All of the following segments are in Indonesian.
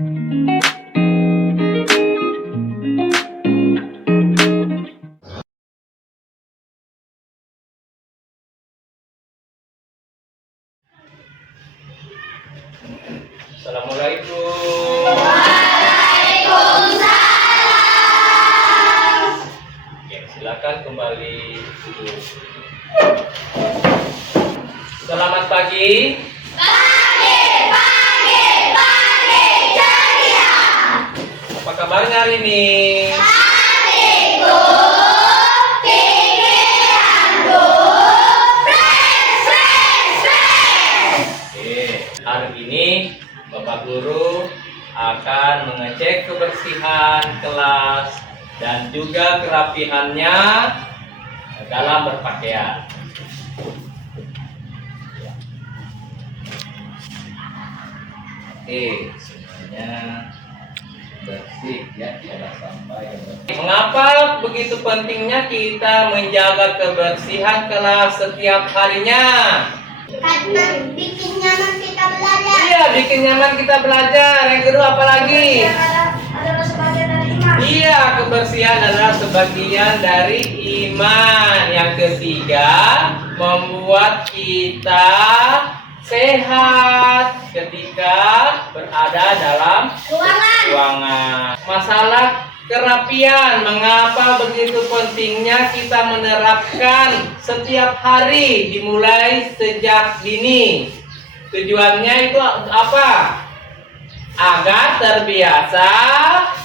Assalamualaikum. Waalaikumsalam. Oke, silakan kembali duduk. Selamat pagi. Pagi ceria. Apa kabarnya hari ini? Hatiku, pikiranku, fresh. Oke, hari ini Bapak Guru akan mengecek kebersihan kelas dan juga kerapihannya dalam berpakaian. Oke, semuanya bersih ya, tidak sampai. Mengapa begitu pentingnya kita menjaga kebersihan kelas setiap harinya? Karena bikin nyaman kita belajar. Iya, bikin nyaman kita belajar. Yang kedua apa lagi? Adalah sebagian dari iman. Iya, kebersihan adalah sebagian dari iman. Yang ketiga, membuat kita sehat ketika berada dalam ruangan. Masalah kerapian, mengapa begitu pentingnya kita menerapkan setiap hari dimulai sejak dini? Tujuannya itu apa? Agar terbiasa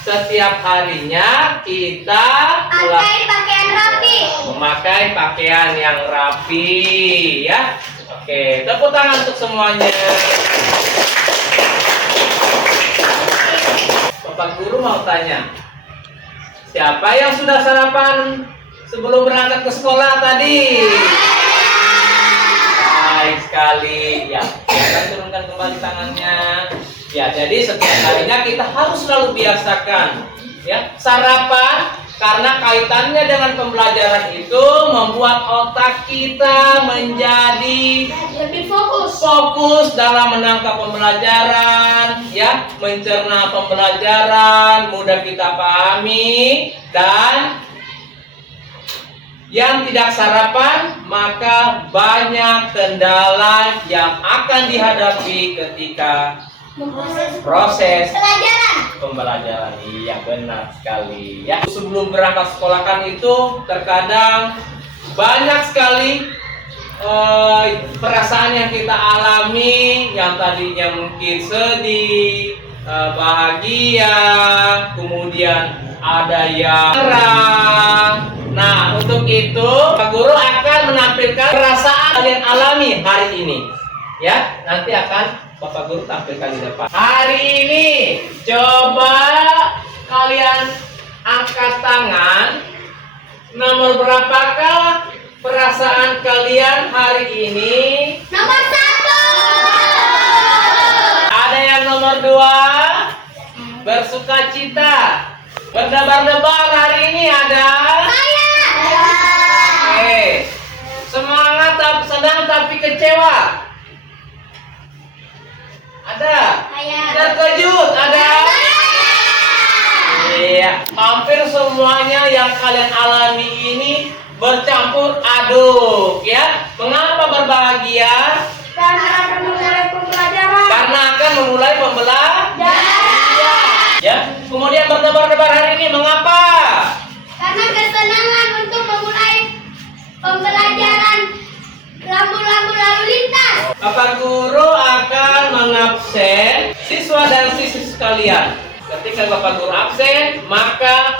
setiap harinya kita Pakai pakaian rapi. memakai pakaian yang rapi ya. Oke, tepuk tangan untuk semuanya. Bapak Guru mau tanya, siapa yang sudah sarapan sebelum berangkat ke sekolah tadi? Baik sekali. Ya, silakan turunkan kembali tangannya. Ya, jadi setiap harinya kita harus selalu biasakan ya sarapan, karena kaitannya dengan pembelajaran itu membuat otak kita menjadi Lebih fokus. fokus dalam menangkap pembelajaran, ya, mencerna pembelajaran, mudah kita pahami. Dan yang tidak sarapan, maka banyak kendala yang akan dihadapi ketika proses pembelajaran. Iya, benar sekali ya. Sebelum berangkat sekolah kan itu terkadang banyak sekali perasaan yang kita alami, yang tadinya mungkin sedih, bahagia, kemudian ada yang marah. Nah, untuk itu Pak Guru akan menampilkan perasaan yang alami hari ini ya. Nanti akan Bapak Guru tampilkan di depan. Hari ini coba kalian angkat tangan. Nomor berapakah perasaan kalian hari ini? Nomor 1. Ada yang nomor 2, bersukacita. Berdebar-debar hari ini ada? Oke. Semangat sedang tapi kecewa. Ada? Terkejut ada? Iya, hampir semuanya yang kalian alami ini bercampur aduk ya. Mengapa berbahagia? Karena akan memulai pembelajaran. Karena akan memulai pembelajaran. Ya. Kemudian berdebar-debar hari ini mengapa? Karena kesenangan untuk memulai pembelajaran lampu-lampu lalu lintas. Bapak Guru akan mengabsen siswa dan siswi sekalian. Ketika Bapak Guru absen, maka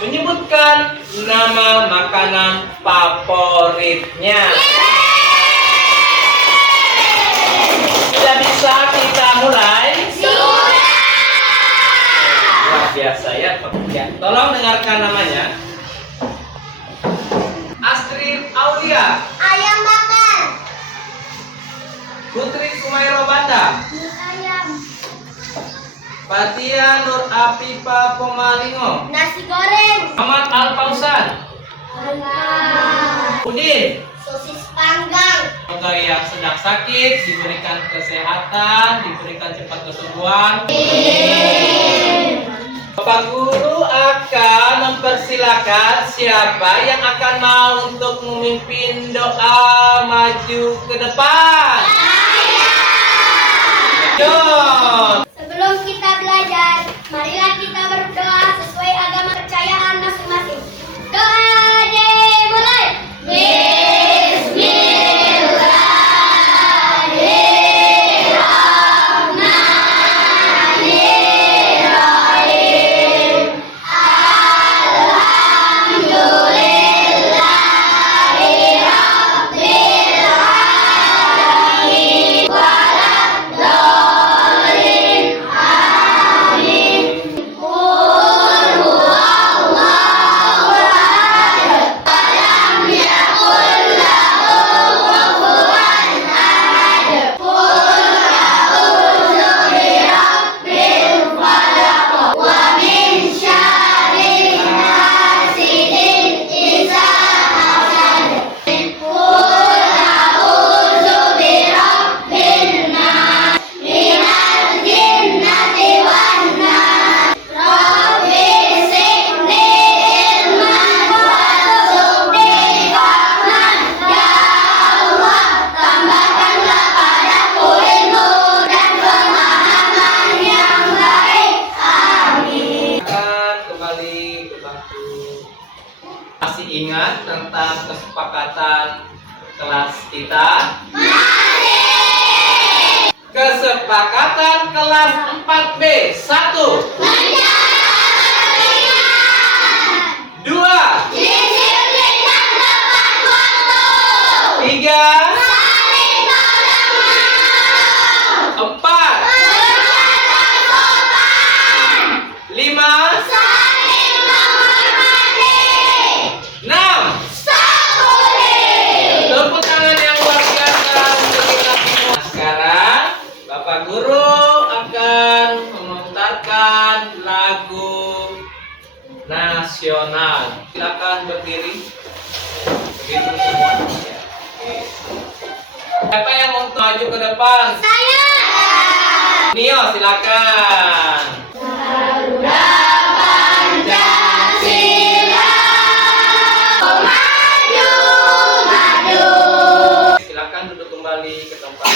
menyebutkan nama makanan favoritnya. Sudah bisa kita mulai? Sudah. Luar biasa ya. Ya, tolong dengarkan namanya. Astrid Aulia, Ayam bakar. Putri Kumairo Banda, Ayam. Fatia Nur Afifa Pomalingo, Nasi goreng. Ahmad Al Fausan, Ayam. Udin, Sosis panggang. Semoga yang sedang sakit diberikan kesehatan, diberikan cepat kesembuhan. Bapak Guru akan mempersilakan siapa yang akan mau untuk memimpin doa maju ke depan. Saya. Sebelum kita belajar, marilah kita berdoa sesuai agama kepercayaan masing-masing. Doa dimulai. Masih ingat tentang kesepakatan kelas kita? Kesepakatan kelas 4B. 1. Dua. 3. 4. 5. 6. Tepuk tangan yang luar biasa untuk kita semua. Sekarang Bapak Guru akan memutarkan lagu nasional. Silakan berdiri. Begitu semua. Ya. Siapa yang mau maju ke depan? Saya. Nio, silakan. Garuda Pancasila, maju, maju. Silakan duduk kembali ke tempat.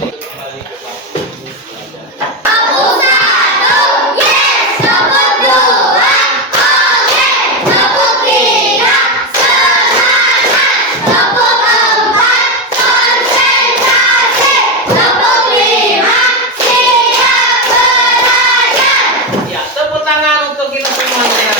Duduk kembali ke bangku belajar. Tepuk satu, yes. Tepuk dua, oke. Tepuk tiga, semangat. Tepuk empat, konsentrasi. Tepuk lima, siap belajar. Ya, tepuk tangan untuk kita semuanya.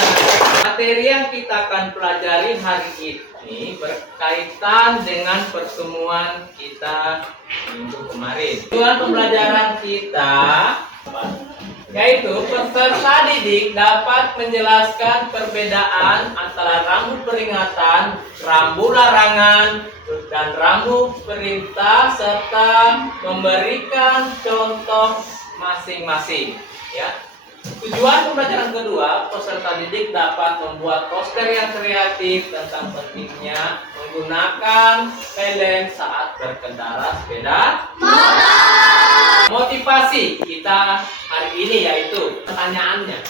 Materi yang kita akan pelajari hari ini berkaitan dengan pertemuan kita minggu kemarin. Tujuan pembelajaran kita yaitu peserta didik dapat menjelaskan perbedaan antara rambu peringatan, rambu larangan, dan rambu perintah serta memberikan contoh masing-masing. Ya. Tujuan pembelajaran kedua, peserta didik dapat membuat poster yang kreatif tentang pentingnya menggunakan helm saat berkendara sepeda motor. Motivasi kita hari ini yaitu pertanyaannya.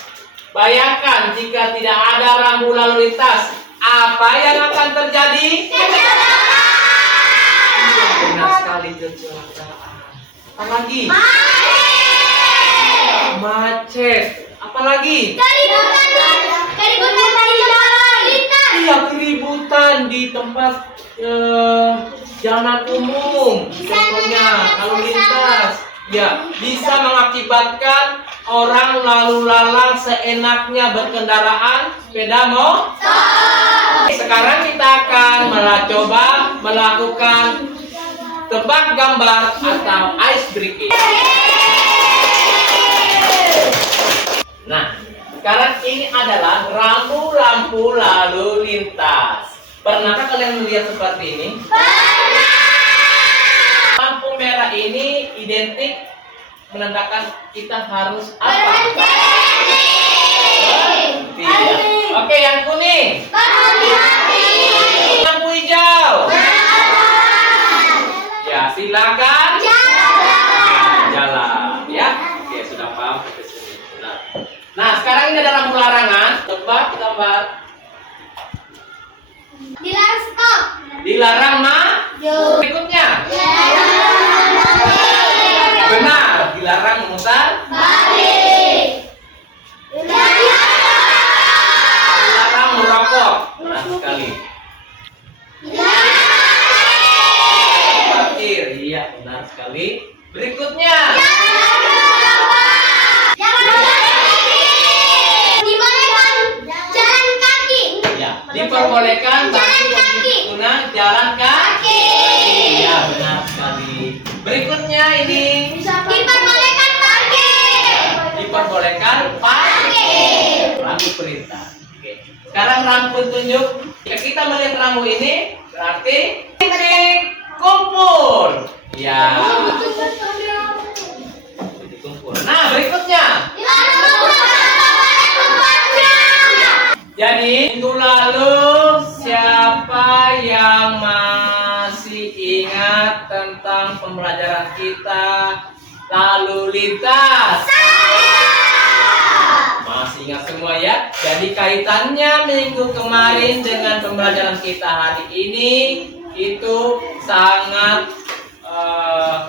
Bayangkan jika tidak ada rambu lalu lintas, apa yang akan terjadi? Iya, benar sekali, kecelakaan. Apa lagi? Macet. Apalagi? Keributan di jalan lintas. Iya, keributan di tempat jalan umum. Contohnya lalu lintas. Ya, bisa mengakibatkan orang lalu lalang seenaknya berkendaraan sepeda motor. Sekarang kita akan coba melakukan tebak gambar atau ice breaking. Nah, sekarang ini adalah rambu-lampu lalu lintas. Pernahkah kalian melihat seperti ini? Pernah. Lampu merah ini identik menandakan kita harus apa? Berhenti. Tidak. Oke, yang kuning. Berhenti. Lampu hijau. silakan jalan, ya. Oke, sudah paham sampai sini. Nah, sekarang ini ada lampu larangan. Tebak gambar. Dilarang stop. Dilarang berikutnya. Benar, dilarang memutar Balik. dilarang merokok. Benar sekali. Parkir, iya benar sekali. Berikutnya. Dibolehkan jalan kaki. Ya, diperbolehkan bagi pengguna jalan kaki. Iya benar sekali. Berikutnya ini. Diperbolehkan parkir. Diperbolehkan parkir. Lampu perintah. Oke. Sekarang lampu tunjuk. Jika kita melihat lampu ini, berarti titik kumpul. Ya. Titik kumpul. Nah, berikutnya. Jadi, minggu lalu siapa yang masih ingat tentang pembelajaran kita lalu lintas? Masih ingat semua ya? Jadi kaitannya minggu kemarin dengan pembelajaran kita hari ini itu sangat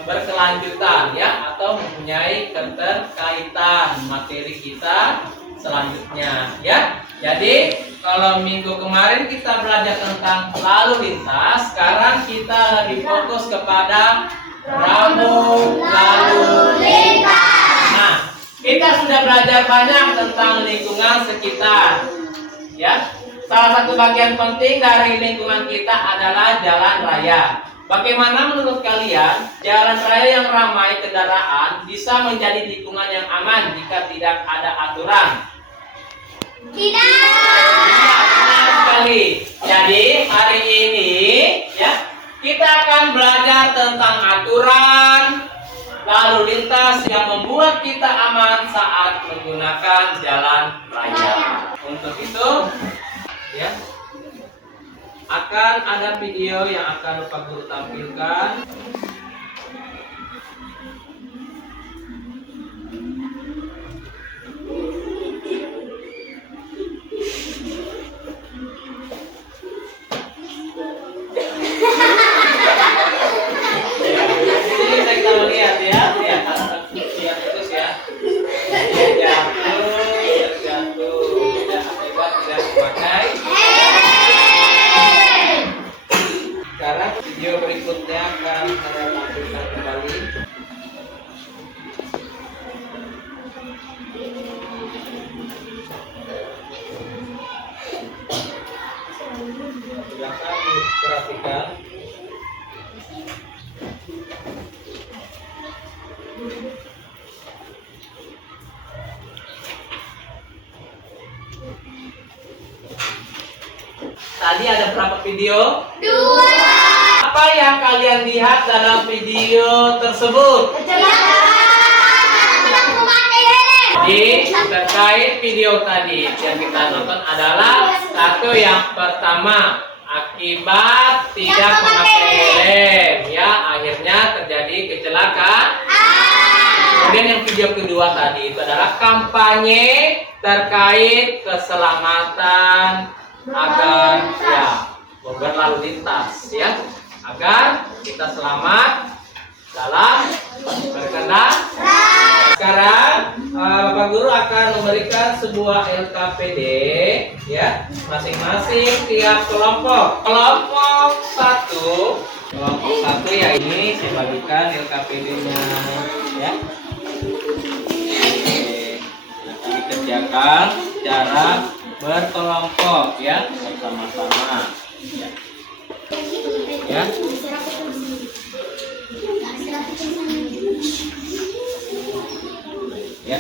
berkelanjutan ya, atau mempunyai keterkaitan materi kita selanjutnya ya. Jadi kalau minggu kemarin kita belajar tentang lalu lintas, sekarang kita lebih fokus kepada rambu lalu lintas. Nah, kita sudah belajar banyak tentang lingkungan sekitar. Ya, salah satu bagian penting dari lingkungan kita adalah jalan raya. Bagaimana menurut kalian jalan raya yang ramai kendaraan bisa menjadi lingkungan yang aman jika tidak ada aturan? Tidak. Ya, benar sekali. Jadi hari ini ya kita akan belajar tentang aturan lalu lintas yang membuat kita aman saat menggunakan jalan raya. Untuk itu, ya, akan ada video yang akan Pak Guru tampilkan. Ini kita lihat ya, lihat terus ya. Terjatuh, tidak hebat, tidak dipakai. Sekarang video berikutnya akan saya tampilkan kembali. Silakan diperhatikan. Tadi ada berapa video? 2. Apa yang kalian lihat dalam video tersebut? Jadi terkait video tadi yang kita nonton adalah satu, yang pertama, akibat tidak memakai helm ya akhirnya terjadi kecelakaan. Kemudian yang video kedua tadi itu adalah kampanye terkait keselamatan agar ya berlalu lintas ya, agar kita selamat dalam berkendara. Sekarang Pak Guru akan memberikan sebuah LKPD ya, masing-masing tiap kelompok. Kelompok satu ya, ini saya bagikan LKPD-nya ya. Oke, nanti dikerjakan cara berkelompok ya, bersama-sama ya. Ya. Ya,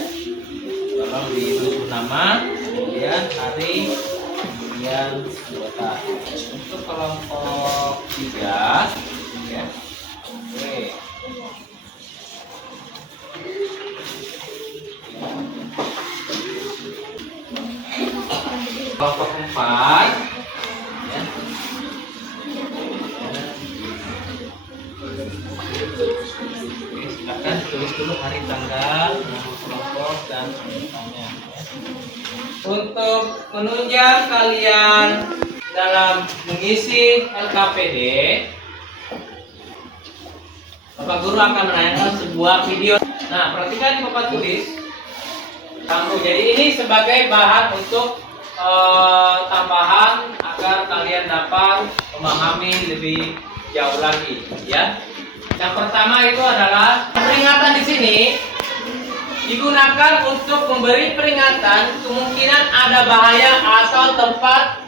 tolong ditulis nama, kemudian hari, kemudian anggota. Untuk kelompok 3 ya. Oke. Kelompok 4 ya. 10 hari tanggal, nama kelompok dan anggotanya. Untuk menunjang kalian dalam mengisi LKPD, Bapak Guru akan menanyakan sebuah video. Nah, perhatikan yang Bapak tulis. Jadi ini sebagai bahan untuk tambahan agar kalian dapat memahami lebih jauh lagi, ya. Yang pertama itu adalah peringatan di sini digunakan untuk memberi peringatan kemungkinan ada bahaya atau tempat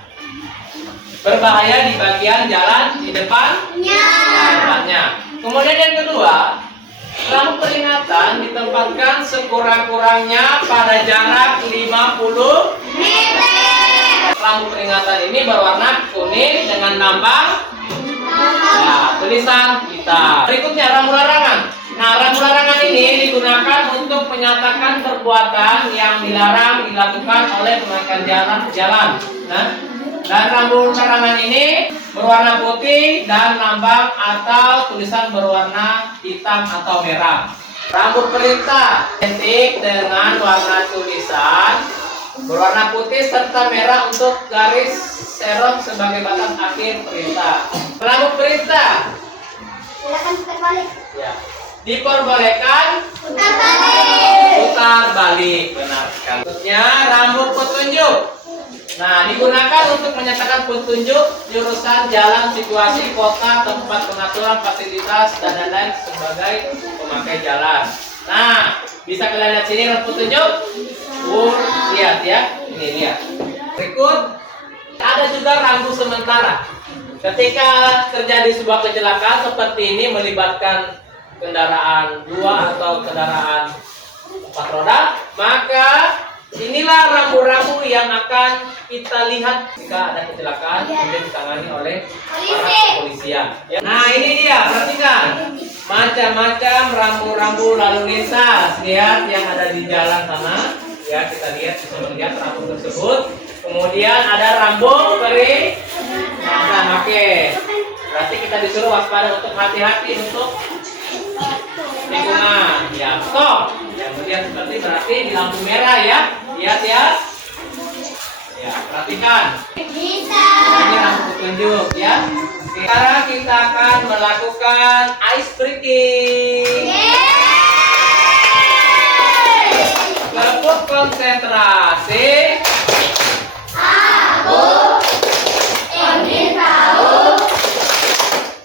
berbahaya di bagian jalan di depannya. Kemudian yang kedua, lampu peringatan ditempatkan sekurang-kurangnya pada jarak 50 meter. Lampu peringatan ini berwarna kuning dengan lambang tulisan kita. Berikutnya rambu larangan. Nah, rambu larangan ini digunakan untuk menyatakan perbuatan yang dilarang dilakukan oleh pemakai jalan. Nah, dan rambu larangan ini berwarna putih dan lambang atau tulisan berwarna hitam atau merah. Rambu perintah identik dengan warna tulisan berwarna putih serta merah untuk garis serong sebagai batas akhir perintah. Rambu perintah Silakan putar balik. ya, diperbolehkan putar balik. Benar sekali. Berikutnya rambu petunjuk. Nah, digunakan untuk menyatakan petunjuk jurusan, jalan, situasi, kota, tempat pengaturan fasilitas dan lain-lain sebagai pemakai jalan. Nah, bisa kalian lihat sini rambu petunjuk. Lihat ya, ini lihat. Berikut ada juga rambu sementara. Ketika terjadi sebuah kecelakaan seperti ini melibatkan kendaraan 2 atau kendaraan 4 roda, maka inilah rambu-rambu yang akan kita lihat jika ada kecelakaan kemudian ditangani oleh para kepolisian. Nah, ini dia, perhatikan macam-macam rambu-rambu lalu lintas. Lihat yang ada di jalan sana. Ya, kita lihat, bisa melihat rambu tersebut. Kemudian ada rambu peringatan. Oke. Berarti kita disuruh waspada untuk hati-hati untuk lingkungan. Ya, stop. Kemudian seperti berarti di lampu merah ya. Lihat ya. Ya, perhatikan. Bisa. Ini lampu petunjuk ya. Sekarang kita akan melakukan ice breaking. Kelompok konsentrasi. Aku ingin tahu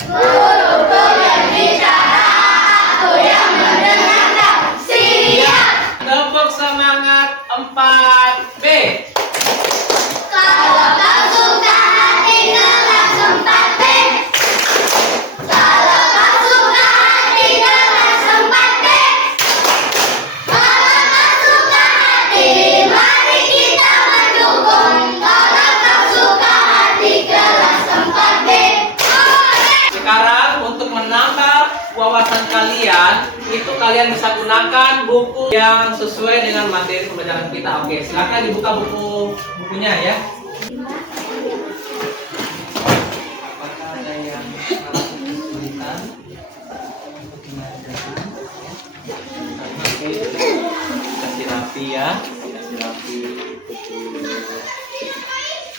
guruku berbicara, aku yang mendengarkan. Siap. Kelompok semangat 4B. Kalau kau suka hati kelas 4B. Kalau kau suka hati kelas 4B. Kalau kau suka hati, mari kita mendukung. Kalau kau suka hati kelas 4B. Sekarang untuk menambah wawasan kalian, itu kalian bisa gunakan buku yang sesuai dengan materi pembelajaran kita. Oke, silakan dibuka bukunya ya. Apakah ada yang kesulitan? Oke, kasih rapi ya, kasih rapi.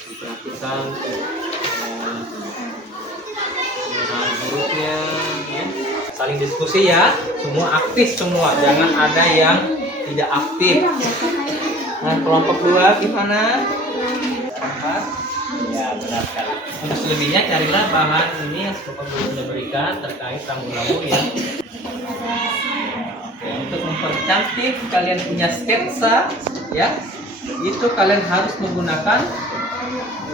Diperhatikan hurufnya ya. Saling diskusi ya, semua aktif semua, jangan ada yang tidak aktif. Nah, kelompok 2 gimana? 4. Ya, benar sekali. Untuk selebihnya carilah bahan ini yang Bapak Guru sudah berikan terkait rambu-rambu ya. Oke, untuk mempercantik kalian punya sketsa ya, itu kalian harus menggunakan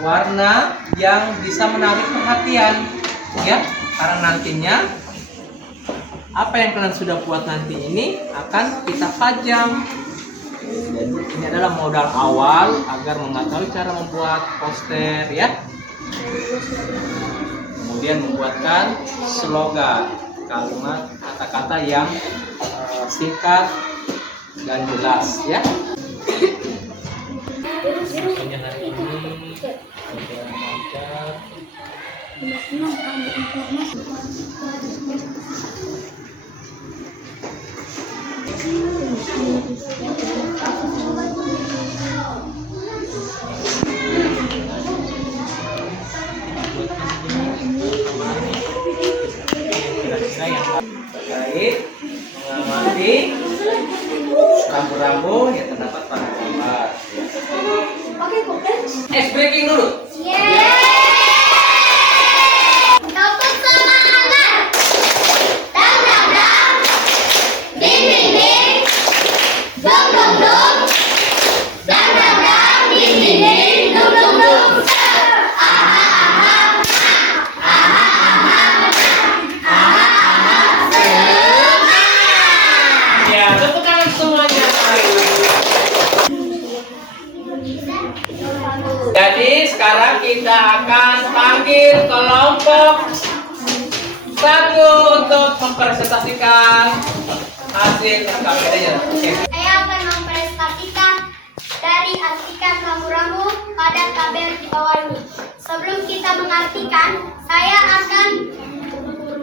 warna yang bisa menarik perhatian ya, karena nantinya apa yang kalian sudah buat nanti ini akan kita pajang. Jadi ini adalah modal awal agar mengetahui cara membuat poster ya. Kemudian membuatkan slogan, kalimat, kata-kata yang singkat dan jelas ya. Misalnya hari ini lancar. Kira-kira yang terkait mengamati rambu-rambu yang terdapat pada gambar. Breaking dulu. Untuk semangat. Dang dang dang. Ding ding ding. Dong dong dong. Dang dang dang. Ding ding ding. Dong dong dong. Ya, tepuk tangan semuanya. Jadi sekarang kita akan panggil kelompok 1 untuk mempresentasikan hasil KPD-nya. Oke. Saya akan mempresentasikan dari artikan rambu-rambu pada tabel di bawah ini. Sebelum kita mengartikan, saya akan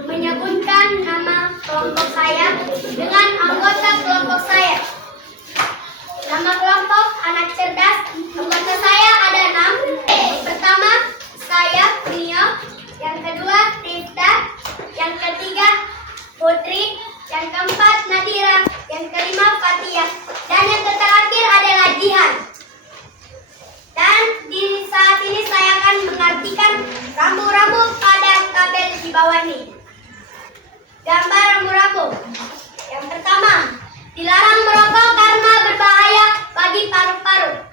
menyebutkan nama kelompok saya dengan anggota kelompok saya. Nama kelompok anak cerdas, anggota saya ada 6. Pertama, saya Nio. Yang kedua, Rifta. Yang ketiga, Putri. Yang keempat, Nadira. Yang kelima, Fatia. Dan yang terakhir adalah Jihan. Dan di saat ini saya akan mengartikan rambu-rambu pada tabel di bawah ini. Gambar rambu-rambu. Yang pertama, dilarang merokok karena berbahaya bagi paru-paru.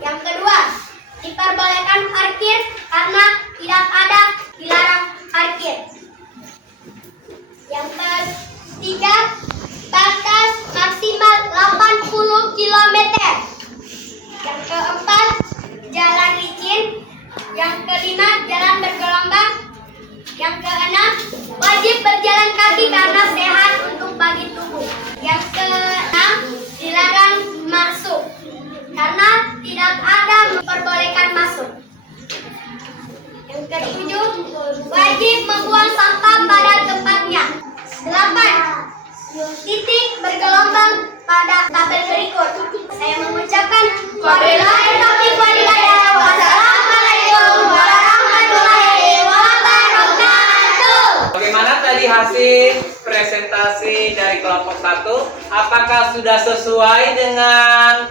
Yang kedua, diperbolehkan parkir karena tidak ada dilarang parkir. Yang ketiga, batas maksimal 80 km. Yang keempat, jalan licin. Yang kelima, jalan bergelombang. Yang keenam, wajib berjalan kaki karena sehat untuk bagi tubuh. Yang keenam, dilarang masuk karena tidak ada memperbolehkan masuk. Yang ketujuh, wajib membuang sampah pada tempatnya. 8. Titik bergelombang pada tabel berikut. Saya mengucapkan wabillahi taufiq wal hidayah. Wassalamualaikum warahmatullahi wabarakatuh. Bagaimana tadi hasil presentasi dari kelompok 1? Apakah sudah sesuai dengan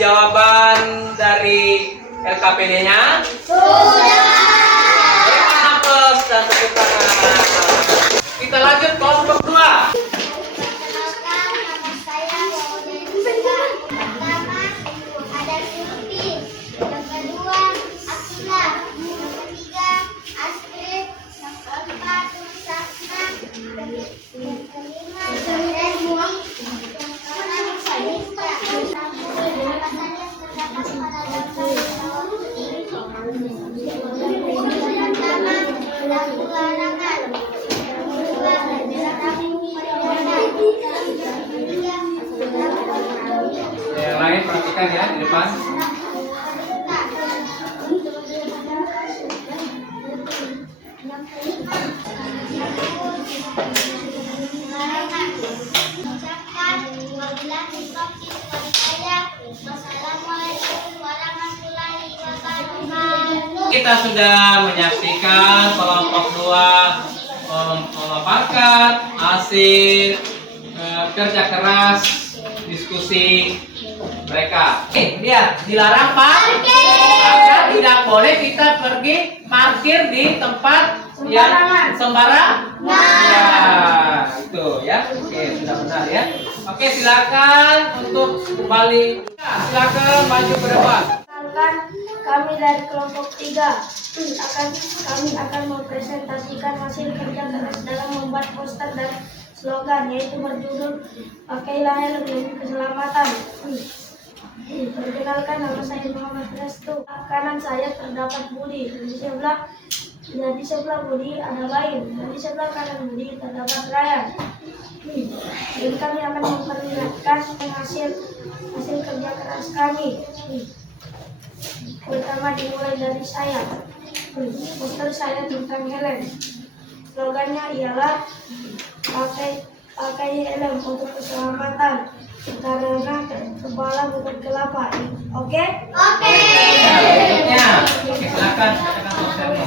jawaban dari LKPD-nya? Sudah. Berikan aplaus dan tepuk tangan. Kita lanjut kelompok 2. Perkenalkan, nama saya Maudena. Pertama, ada Surti. Yang kedua, Akila. Yang ketiga, Astrid. Yang keempat, Sakna. Yang kelima, Reni. Yang keenam, Salista. Alasannya terdapat pada gambar di bawah ini. Yang pertama, lampu larangan. Yang lain perhatikan ya di depan. Kita sudah menyaksikan kelompok 2 memaparkan hasil kerja keras diskusi mereka. Lihat, dilarang parkir karena tidak boleh kita pergi parkir di tempat yang sembarangan. Ya, itu ya. Oke, sudah benar ya. Oke, silakan untuk kembali. Ya, silakan maju ke depan. Kami dari kelompok 3 kami akan mempresentasikan hasil kerja keras dalam membuat poster dan slogan, yaitu berjudul Pakailah Helm demi Keselamatan. Perkenalkan, nama saya Muhammad Restu. Kanan saya terdapat Budi. Di sebelah Budi ada Baim. Dan di sebelah kanan Budi terdapat Ryan. Dan kami akan memperlihatkan hasil kerja keras kami. Pertama dimulai dari saya. Poster saya tentang helm. Slogannya ialah pakai helm untuk keselamatan karena kepala bukan kelapa. Oke? Oke. Berikutnya, oke, silakan katakan posternya.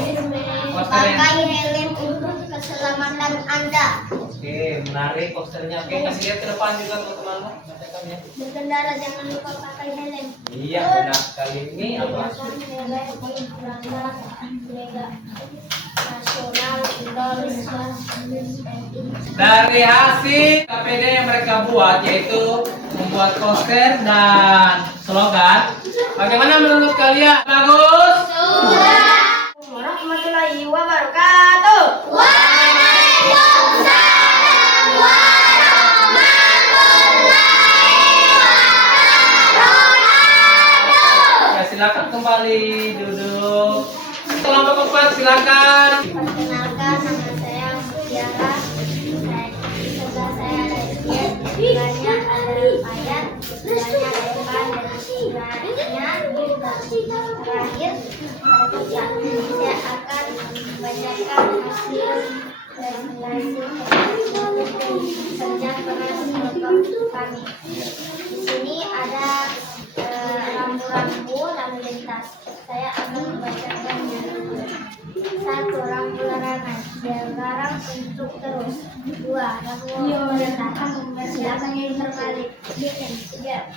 Posternya. Pakai helm untuk keselamatan Anda. Oke, menarik posternya. Oke, kasih lihat ke depan juga teman-teman. Bacakan ya. Berkendara jangan lupa pakai helm. Iya, benar sekali. Ini apa? Nasional Indonesia. Dari hasil KPD yang mereka buat, yaitu membuat poster dan slogan. Bagaimana menurut kalian? Bagus? Warahmatullahi wabarakatuh. Waalaikumsalam warahmatullahi wabarakatuh. Ya, silakan kembali duduk. Kelompok 4 silakan. Perkenalkan, nama saya Mutiara. Sebelah saya ada Isyad, sebelahnya ada Ayat, sebelahnya ada Evan, dan sebelahnya terakhir Tika. Saya akan membacakan hasil presentasi kerja keras kelompok kami. Di sini ada rambu-rambu lalu lintas. Saya akan membacakannya. 1. Rambu larangan, dilarang untuk terus. 2. Rambu perintah, silakan yang terbalik. 3.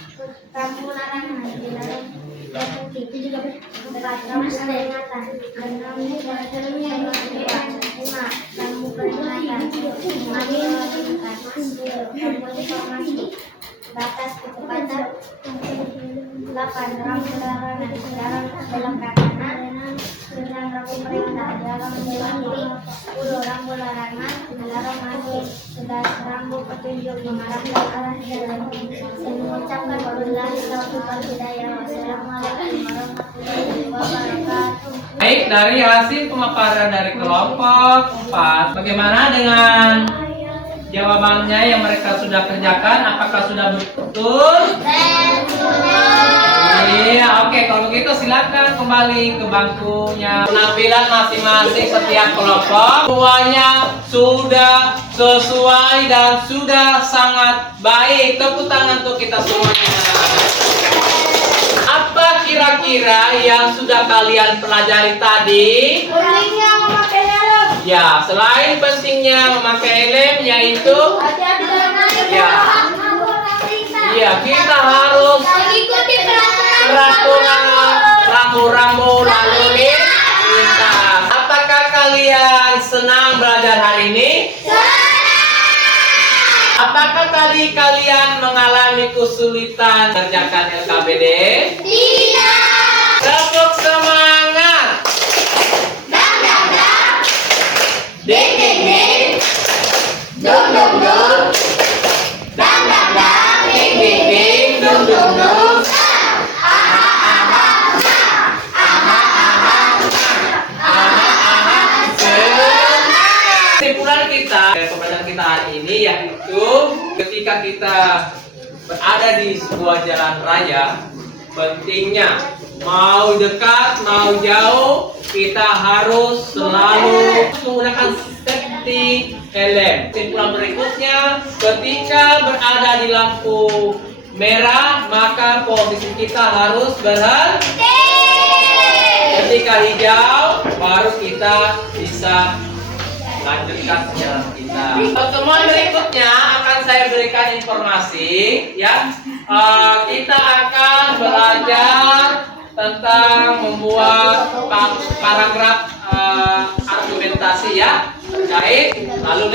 Rambu larangan, dilarang berhenti. 4. Rambu peringatan, 6. Rambu peringatan. 5. Rambu peringatan, mari melakukan. 7. Rambu informasi, batas kecepatan. 8. Rambu larangan, dilarang belok ke kanan. 9. Rambu perintah, dilarang belok kiri. 10. Rambu larangan, dilarang maju. 11. Rambu petunjuk, mengarah ke arah jalan. Saya mengucapkan wabillahi taufiq wal hidayah. Wassalamualaikum warahmatullahi wabarakatuh. Baik, dari hasil pemaparan dari kelompok 4, bagaimana dengan jawabannya yang mereka sudah kerjakan? Apakah sudah betul? Iya, oke. Kalau begitu silakan kembali ke bangkunya. Penampilan masing-masing setiap kelompok semuanya sudah sesuai dan sudah sangat baik. Tepuk tangan untuk kita semuanya. Apa kira-kira yang sudah kalian pelajari tadi? Pentingnya memakai helm. Ya, selain pentingnya memakai helm, yaitu Hati-hati dalam ya, iya, kita harus Mengikuti peraturan rambu-rambu lalu lintas. Apakah kalian senang belajar hari ini? Apakah tadi kalian mengalami kesulitan mengerjakan LKPD? Tidak. Tepuk semangat. Dang dang dang. Ding ding ding. Dum dum dum. Dang dang dang. Ding ding ding. Dum dum dum. Kesimpulan kita pembelajaran kita hari ini yaitu ketika kita berada di sebuah jalan raya, pentingnya mau dekat mau jauh kita harus selalu menggunakan safety helm. Kesimpulan berikutnya, ketika berada di lampu merah maka posisi kita harus berhenti. Ketika hijau baru kita bisa lanjutkan perjalanan kita. Pertemuan berikutnya akan saya berikan informasi ya. Kita akan belajar tentang membuat paragraf argumentasi ya. Baik, lalu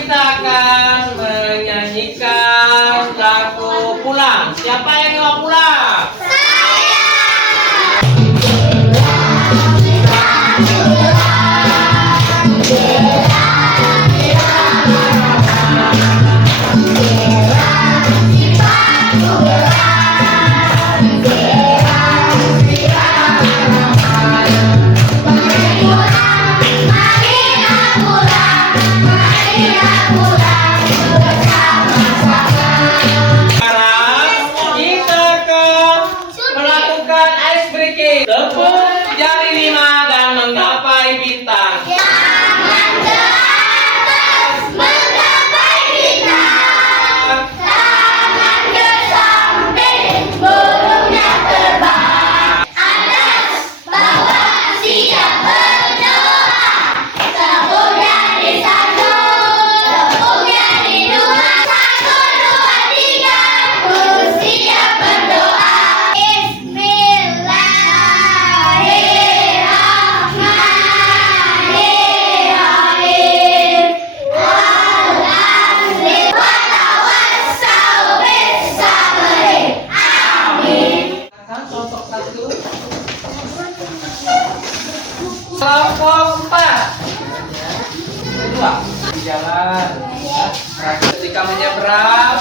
kita akan menyanyikan lagu Pulang. Siapa yang mau pulang? Tepuk jari 5 dan menggapai bintang. Jangan ke atas, jalan. Ketika menyeberang